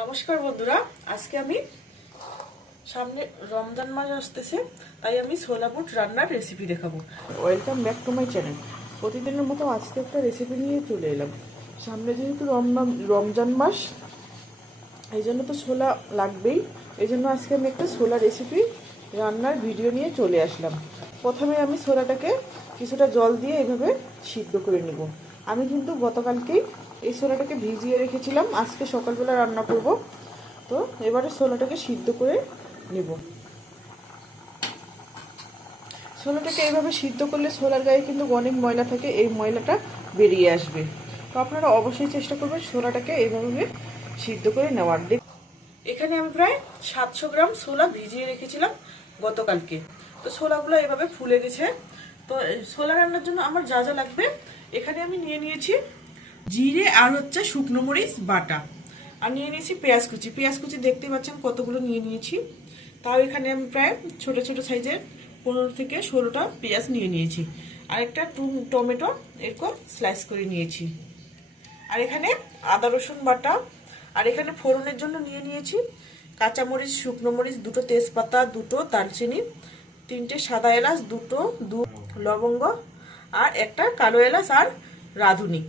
নমস্কার বন্ধুরা, আজকে আমি সামনে রমজান মাস আসতেছে, তাই আমি ছোলা বুট রান্নার রেসিপি দেখাবো। Welcome back to my channel প্রতিদিনের মতো আজকে একটা রেসিপি নিয়ে চলে এলাম। সামনে যেহেতু রমজান রমজান মাস, এই জন্য তো ছোলা লাগবেই। এই জন্য আজকে আমি একটা ছোলা রেসিপি রান্নার ভিডিও নিয়ে চলে আসলাম। প্রথমে আমি ছোলাটাকে কিছুটা জল দিয়ে এভাবে সিদ্ধ করে নেব। আমি কিন্তু গতকালকেই এই ছোলাটাকে ভিজিয়ে রেখেছিলাম। আজকে সকালবেলা রান্না করব। তো এবারে ছোলাটাকে সিদ্ধ করে নেব। ছোলাটাকে এইভাবে সিদ্ধ করলে ছোলার গায়ে কিন্তু অনেক ময়লা থাকে, এই ময়লাটা বেরিয়ে আসবে। তো আপনারা অবশ্যই চেষ্টা করবেন ছোলাটাকে এইভাবে সিদ্ধ করে নেওয়ার। এখানে আমি প্রায় সাতশো গ্রাম ছোলা ভিজিয়ে রেখেছিলাম গতকালকে। তো ছোলাগুলো এভাবে ফুলে গেছে। তো ছোলা রান্নার জন্য আমার যা যা লাগবে, এখানে আমি নিয়ে নিয়েছি জিরে আর হচ্ছে শুকনো মরিচ বাটা। আর নিয়ে নিয়েছি পেঁয়াজ কুচি। পেঁয়াজ কুচি দেখতে পাচ্ছেন কতগুলো নিয়ে নিয়েছি। তাও এখানে আমি প্রায় ছোট ছোট সাইজের পনেরো থেকে ষোলোটা পেঁয়াজ নিয়ে নিয়েছি। আর একটা টমেটো এরকম স্লাইস করে নিয়েছি। আর এখানে আদা, রসুন বাটা। আর এখানে ফোড়নের জন্য নিয়ে নিয়েছি কাঁচামরিচ, শুকনো মরিচ, দুটো তেজপাতা, দুটো দারচিনি, তিনটে সাদা এলাচ, দুটো দু লবঙ্গ, আর একটা কালো এলাচ আর রাঁধুনি।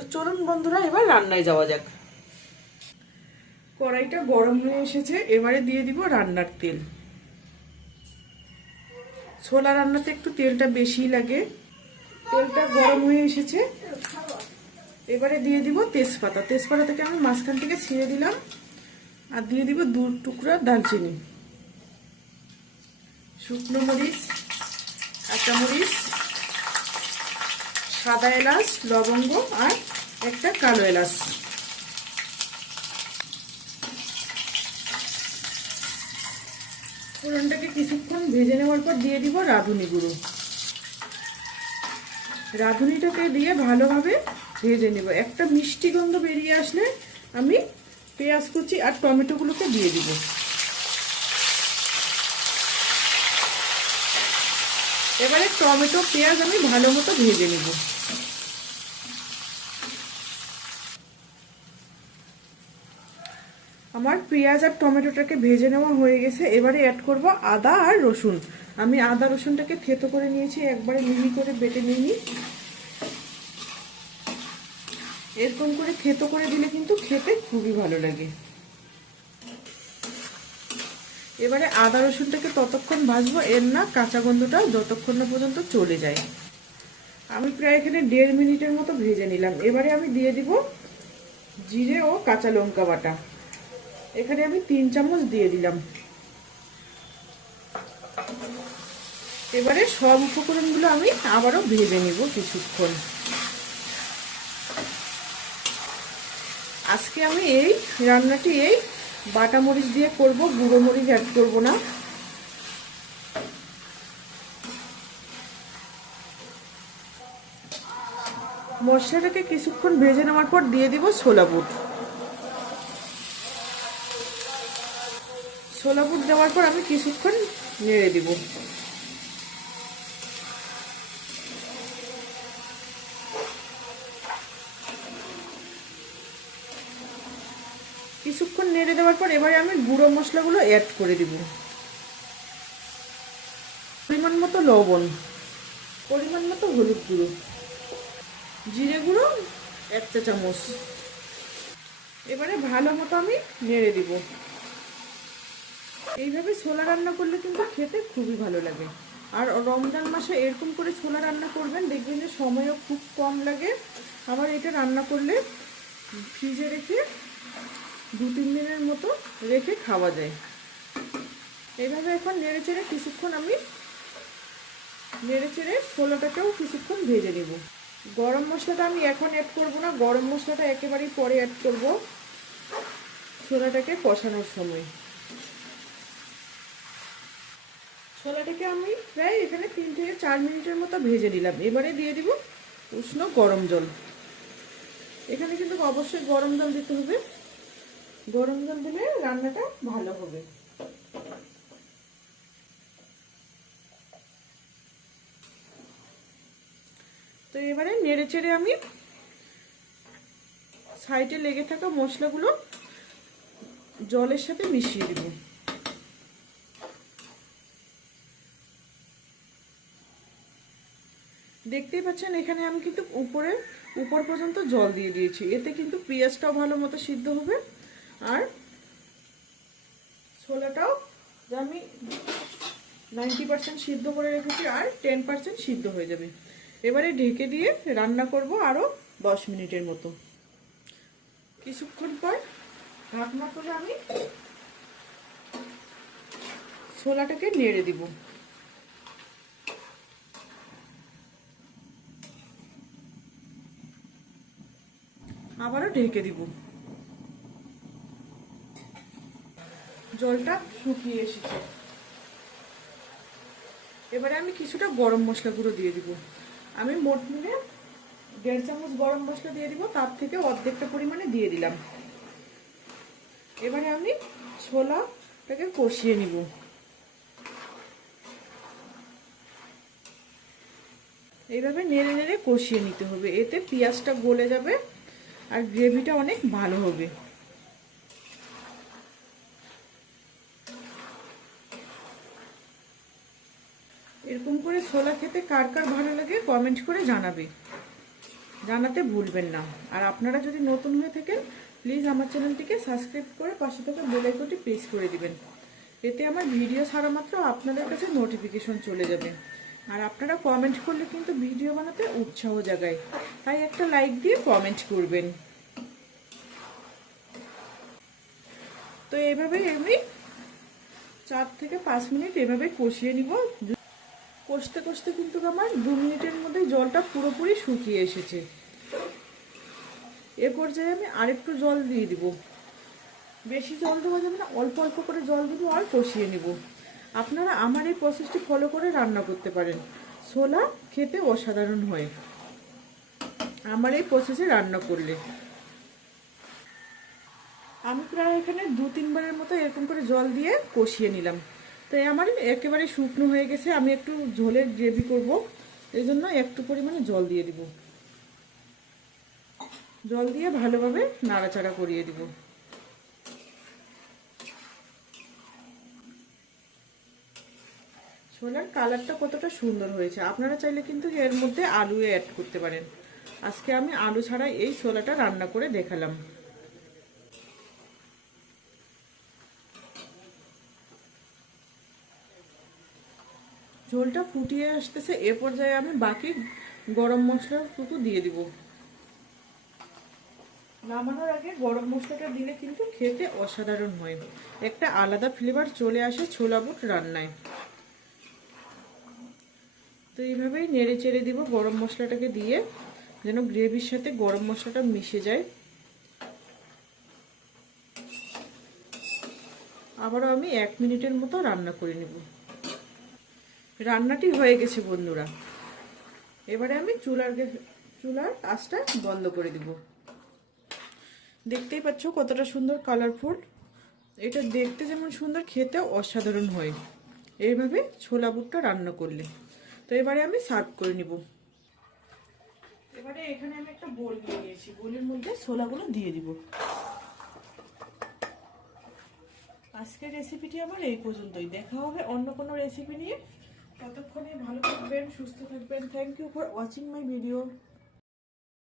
তো চলুন বন্ধুরা, এবার রান্নায় যাওয়া যাক। কড়াইটা গরম হয়ে এসেছে, এবারে দিয়ে দিব রান্নার তেল। ছোলা রান্নাতে একটু তেলটা বেশি লাগে। তেলটা গরম হয়ে এসেছে। এবারে দিয়ে দিব তেজপাতা। তেজপাতা থেকে আমি মাঝখান থেকে ছিঁড়ে দিলাম। আর দিয়ে দিব দু টুকরা দারচিনি। শুকনো মরিচ, কাঁচা মরিচ, সাদা এলাচ, লবঙ্গ আর একটা কালো এলাচ। ফোড়নটাকে কিছুক্ষণ ভেজে নেওয়ার পর দিয়ে দিব রাঁধুনি গুঁড়ো। রাঁধুনিটাকে দিয়ে ভালোভাবে ভেজে নেব। একটা মিষ্টি গন্ধ বেরিয়ে আসলে আমি পেঁয়াজ কুচি আর টমেটোগুলোকে দিয়ে দিব। এবারে টমেটো পেঁয়াজ আমি ভালো মতো ভেজে নেব। আমার পেঁয়াজ আর টমেটোটাকে ভেজে নেওয়া হয়ে গেছে, এবারে অ্যাড করব আদা আর রসুন। আমি আদা রসুনটাকে থেতো করে নিয়েছি, একবারে মিহি করে বেটে নিয়ে এরকম করে থেতো করে দিলে কিন্তু খেতে খুবই ভালো লাগে। এবারে আদা রসুনটাকে ততক্ষণ ভাজবো, এর না কাঁচা গন্ধটা যতক্ষণ না পর্যন্ত চলে যায়। আমি প্রায় এখানে দেড় মিনিটের মতো ভেজে নিলাম। এবারে আমি দিয়ে দিব জিরে ও কাঁচা লঙ্কা বাটা। এখানে আমি তিন চামচ দিয়ে দিলাম। এবারে সব উপকরণগুলো আমি আবারও ভেজে নিব কিছুক্ষণ। আজকে আমি এই রান্নাটি এই বাটা মরিচ দিয়ে করব, গুঁড়ো মরিচ অ্যাড করব না। মশলাটাকে কিছুক্ষণ ভেজে নেওয়ার পর দিয়ে দিব ছোলা বুট। ছোলা বুট দেওয়ার পর আমি কিছুক্ষণ নেড়ে দিব। কিছুক্ষণ নেড়ে দেওয়ার পর এবারে আমি গুঁড়ো মশলাগুলো অ্যাড করে দিব। পরিমাণ মতো লবণ, পরিমাণ মতো হলুদ গুঁড়ো, জিরে গুঁড়ো, এক চা চামচ এবারে ভালো মতো আমি নেড়ে দিব। এইভাবে ছোলা রান্না করলে কিন্তু খেতে খুবই ভালো লাগে। আর রমজান মাসে এরকম করে ছোলা রান্না করবেন, দেখবেন যে সময়ও খুব কম লাগে। আবার এটা রান্না করলে ফ্রিজে রেখে দু তিন দিনের মতো রেখে খাওয়া যায়। এইভাবে এখন নেড়ে চেড়ে কিছুক্ষণ আমি নেড়ে চেড়ে ছোলাটাকেও কিছুক্ষণ ভেজে নেব। গরম মশলাটা আমি এখন অ্যাড করব না, গরম মশলাটা একেবারেই পরে অ্যাড করব। ছোলাটাকে কষানোর সময়। ছোলাটাকে আমি প্রায় এখানে তিন থেকে চার মিনিটের মতো ভেজে নিলাম। এবারে দিয়ে দিব উষ্ণ গরম জল। এখানে কিন্তু অবশ্যই গরম জল দিতে হবে। গরম জল দিলে রান্নাটা ভালো হবে। তো এবারে নেড়ে চেড়ে আমি সাইডে লেগে থাকা মশলাগুলো জলের সাথে মিশিয়ে দিব। দেখতেই পাচ্ছেন, এখানে আমি কিন্তু উপরে, উপর পর্যন্ত জল দিয়ে দিয়েছি। এতে কিন্তু পেঁয়াজটাও ভালো মতো সিদ্ধ হবে। আর ছোলাটাও আমি নাইনটি পার্সেন্ট সিদ্ধ করে রেখেছি, আর টেন পার্সেন্ট সিদ্ধ হয়ে যাবে। এবারে ঢেকে দিয়ে রান্না করব আরও দশ মিনিটের মতো। কিছুক্ষণ পর ঢাকনা করে আমি ছোলাটাকে নেড়ে দিব। আবারও ঢেকে দিব। জলটা শুকিয়ে এসেছে। এবারে আমি কিছুটা গরম মশলা গুঁড়ো দিয়ে দিব। আমি মোট মিলে দেড় চামচ গরম মশলা দিয়ে দিব, তার থেকে অর্ধেকটা পরিমাণে দিয়ে দিলাম। এবারে আমি ছোলাটাকে কষিয়ে নিব। এইভাবে নেড়ে নেড়ে কষিয়ে নিতে হবে। এতে পেঁয়াজটা গলে যাবে। আর গ্রেভিটা অনেক ভালো হবে। এরকম করে ছোলা খেতে কার কার ভালো লাগে কমেন্ট করে জানাবে। জানাতে ভুলবেন না। আর আপনারা যদি নতুন হয়ে থাকেন প্লিজ আমার চ্যানেলটিকে সাবস্ক্রাইব করে পাশে থেকে বেল আইকনটি প্রেস করে দিবেন। এতে আমার ভিডিও ছাড়া মাত্র আপনাদের কাছে নোটিফিকেশন চলে যাবে। আর আপনারা কমেন্ট করলে কিন্তু ভিডিও বানাতে উৎসাহ জাগায়। তাই একটা লাইক দিয়ে কমেন্ট করবেন। তো এইভাবে আমি চার থেকে পাঁচ মিনিট এভাবে কষিয়ে নিব। কষতে কষতে কিন্তু আমার দু মিনিটের মধ্যে জলটা পুরোপুরি শুকিয়ে এসেছে। এ পর্যায়ে আমি আরেকটু জল দিয়ে দিব। বেশি জল দেওয়া যাবে না, অল্প অল্প করে জল দিব আর কষিয়ে নিব। আপনারা আমার এই প্রসেসটি ফলো করে রান্না করতে পারেন। ছোলা খেতে অসাধারণ হয়। আমার এই প্রসেসে রান্না করলে। আমি প্রায় এখানে দু তিনবারের মতো এরকম করে জল দিয়ে কষিয়ে নিলাম। তাই আমার একেবারে শুকনো হয়ে গেছে। আমি একটু ঝোলের গ্রেভি করব। এই জন্য একটু পরিমাণে জল দিয়ে দিব। জল দিয়ে ভালোভাবে নাড়াচাড়া করিয়ে দিব। ছোলার কালারটা কতটা সুন্দর হয়েছে। আপনারা চাইলে কিন্তু এর মধ্যে আলু অ্যাড করতে পারেন। আজকে আমি আলু ছাড়া এই ছোলাটা রান্না করে দেখালাম। ঝোলটা ফুটিয়ে আসতেছে, এ পর্যায়ে আমি বাকি গরম মশলাটুকু দিয়ে দিব। নামানোর আগে গরম মশলাটা দিলে কিন্তু খেতে অসাধারণ হয়। একটা আলাদা ফ্লেভার চলে আসে ছোলা বুট রান্নায়। তো এইভাবেই নেড়ে চেড়ে দিব। গরম মশলাটাকে দিয়ে যেন গ্রেভির সাথে গরম মশলাটা মিশে যায়। আবারও আমি এক মিনিটের মতো রান্না করে নেব। রান্নাটি হয়ে গেছে বন্ধুরা। এবারে আমি চুলার চুলার আঁচটা বন্ধ করে দিব। দেখতেই পাচ্ছ কতটা সুন্দর কালারফুল এটা দেখতে যেমন সুন্দর খেতে অসাধারণ হয়। এইভাবে ছোলা বুটটা রান্না করলে। তো এবারে আমি সার্ভ করে নিব। এবারে এখানে আমি একটা বোল নিয়ে নিয়েছি। বোলের মধ্যে ছোলাগুলো দিয়ে দিব। আজকের রেসিপিটি আমার এই পর্যন্তই। দেখা হবে অন্য কোনো রেসিপি নিয়ে। ততক্ষণে ভালো থাকবেন, সুস্থ থাকবেন। Thank you for watching my video